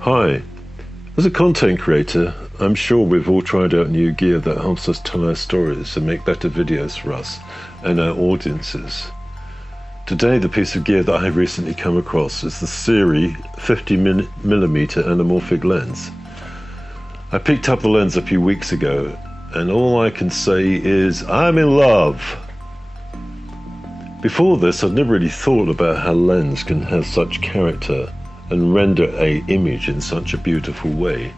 Hi. As a content creator, I'm sure we've all tried out new gear that helps us tell our stories and make better videos for us and our audiences. Today, the piece of gear that I have recently come across is the Sirui 50mm Anamorphic Lens. I picked up the lens a few weeks ago, and all I can say is, I'm in love! Before this, I'd never really thought about how lens can have such character and render an image in such a beautiful way.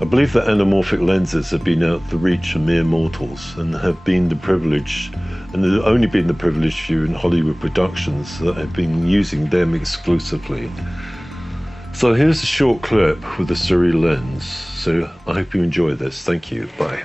I believe that anamorphic lenses have been out of the reach of mere mortals and have only been the privileged few in Hollywood productions that have been using them exclusively. So here's a short clip with the Sirui lens. So I hope you enjoy this. Thank you. Bye.